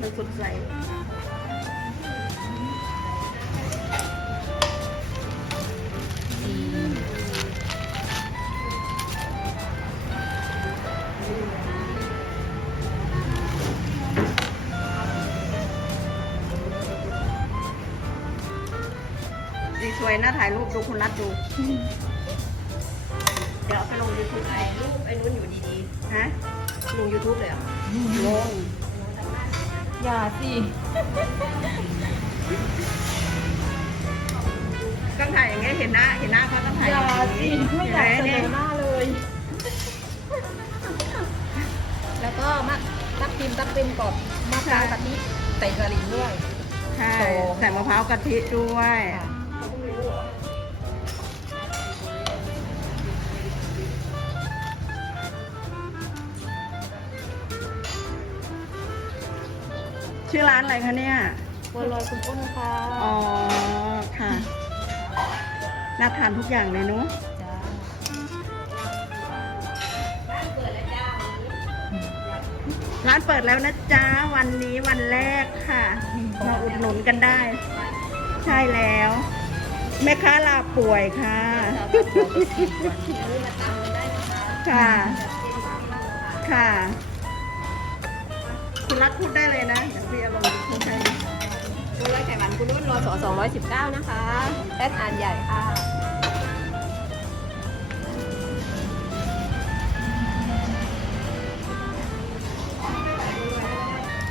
สีมันสดใสสีสวยนะถ่ายรูปดูคุณนัดดู เดี๋ยวเอาไปลงยูทูบถ่ายรูปไอ้นู้นอยู่ดีฮะๆลง YouTube เลยเหรอลง อย่าสิต้องถ่ายอย่างเงี้ยเห็นหน้าเห็นหน้าเขาต้องถ่ายอย่าสิไม่อยากเสนเห็นอไหหน้าเลย แล้วก็มักตักติมตักติมกรอบมะพร้าวกะทิใส่สลิมด้วย ใช่ ใส่มะพร้าวกะทิด้วย ชื่อร้านอะไรคะเนี่ย บัวลอยคุณอ้นค่ะอ๋อ ค่ะ น่าทานทุกอย่างเลยเนุ๊จ้าร้านเปิดแล้วนะจ๊ะ วันนี้วันแรกค่ะ มาอุดหนุนกันได้ ใช่แล้ว แม่ค้าลาป่วยค่ะ ค่ะ ค่ะ คุณรักพูดได้เลยนะ คุณนุ่นรอสอ219 นะคะแอดอ่านใหญ่ค่ะ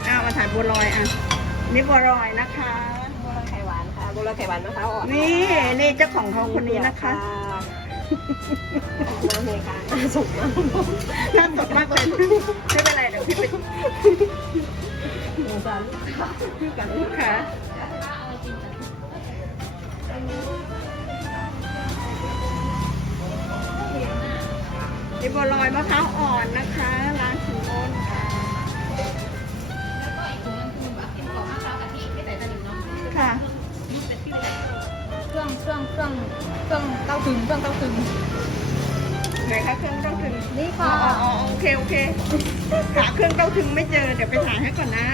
อ้าวมาถ่ายบัวลอยอะ นี่บัวลอยนะคะ บัวลอยไข่หวานค่ะบัวลอยไข่หวานมะพร้าวอ่อนนี่นี่เจ้าของเขาคนนี้นะคะ มาเมกาสุกมากน่าสดมากเลยไม่เป็นไรเดี๋ยวพี่ไปสงสารลูกค้ากับลูกค้า นี่บัวลอยมะพร้าวอ่อนนะคะร้านคุณโน้นค่ะค่ะเครื่องเครื่องเครื่องเครื่องเต้าถึงเครื่องเต้าถึงไหนคะเครื่องเต้าถึงนี่อ๋อค่ะอ๋อโอเคโอเคหาเครื่องเต้าถึงไม่เจอเดี๋ยวไปถ่ายให้ก่อนนะ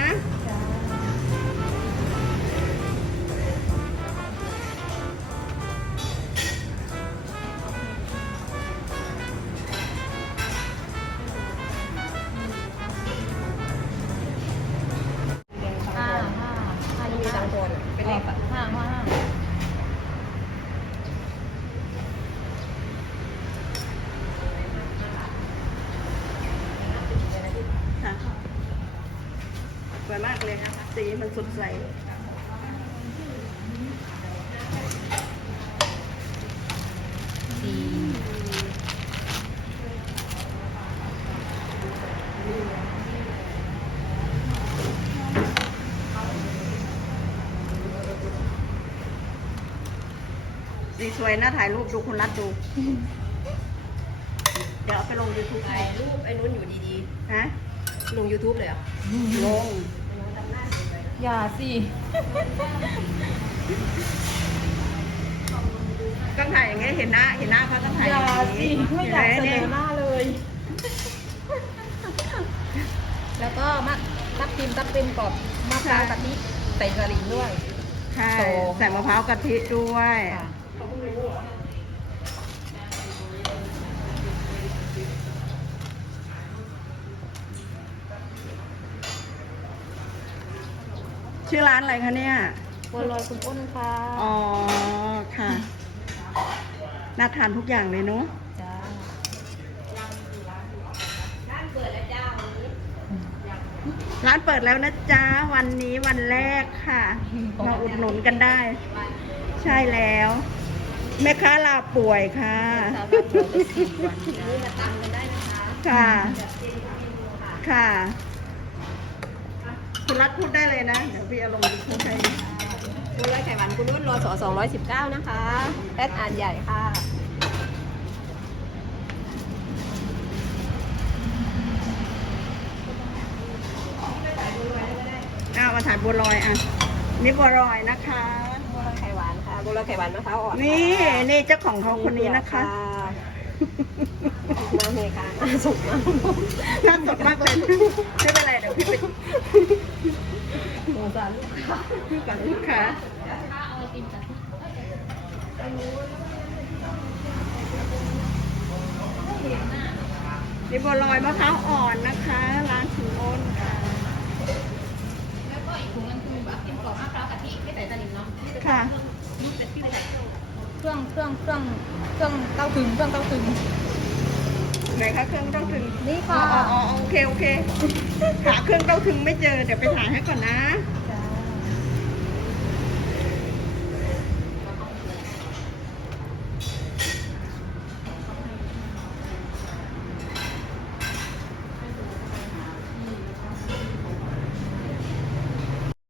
สวยมากเลยนะคะสีมันสดใสสี่สีสวยนะถ่ายรูปดูคุณนัดดู เดี๋ยวเอาไปลงยูทูบถ่ายรูปไอ้นู้นอยู่ดีฮะๆ ลง YouTube เลยเหรอลงอย่าสิ ต้องถ่ายอย่างเงี้ยเห็นหน้าเห็นหน้าเขาต้องถ่ายอย่าอย่างสินี้ไม่อยากเสเห็นนไหมอหน้าเลย แล้วก็มักตักติมตักติมกรอบมะพร้าวกะทิใส่สลิมด้วย ใช่โตใส่มะพร้าวกะทิด้วย ค่ะ ชื่อร้านอะไรคะเนี่ย บัวลอยคุณอ้นค่ะอ๋อ ค่ะ น่าทานทุกอย่างเลยเนุ๊จ้าร้านเปิดแล้วนะจ๊ะ วันนี้วันแรกค่ะ มาอุดหนุนกันได้ ใช่แล้ว แม่ค้าลาป่วยค่ะ สามารถรอไปสี่วันนี่มาตามกันได้นะคะค่ะ รักพูดได้เลยนะ เดี๋ยวพี่เอาลงพูดให้บัวลอยไข่หวานคุณนุ่นรอสอ219นะคะแอดอ่านใหญ่ค่ะ อ้าวมาถ่ายบัวลอยอะ นี่บัวลอยนะคะ บัวลอยไข่หวานค่ะ บัวลอยไข่หวานมะพร้าวอ่อนนี่นี่เจ้าของเขาคนนี้นะคะ มาเมกาสุกมากน่าสดมากเลยไม่เป็นไรเดี๋ยวพี่ไปงสารลูกค้ากับลูกค้าถ้าเอาไอติมกะทินี่บัวลอยมะพร้าวอ่อนนะคะ ร้านถึงโอนค่ะ แล้วก็อีกถุงนึงคือแบบกินกรอบมะพร้าวกะทิไม่ใส่สลิมเนาะค่ะนี่เป็นที่ใส่เครื่องเครื่องเครื่องเครื่องเต้าถึงเครื่องเต้าถึง ไหนคะเครื่องเต้าถึงนี่อ๋อค่ะอ๋ออ๋อโอเคโอเค หาเครื่องเต้าถึงไม่เจอ เดี๋ยวไปถ่ายให้ก่อนนะค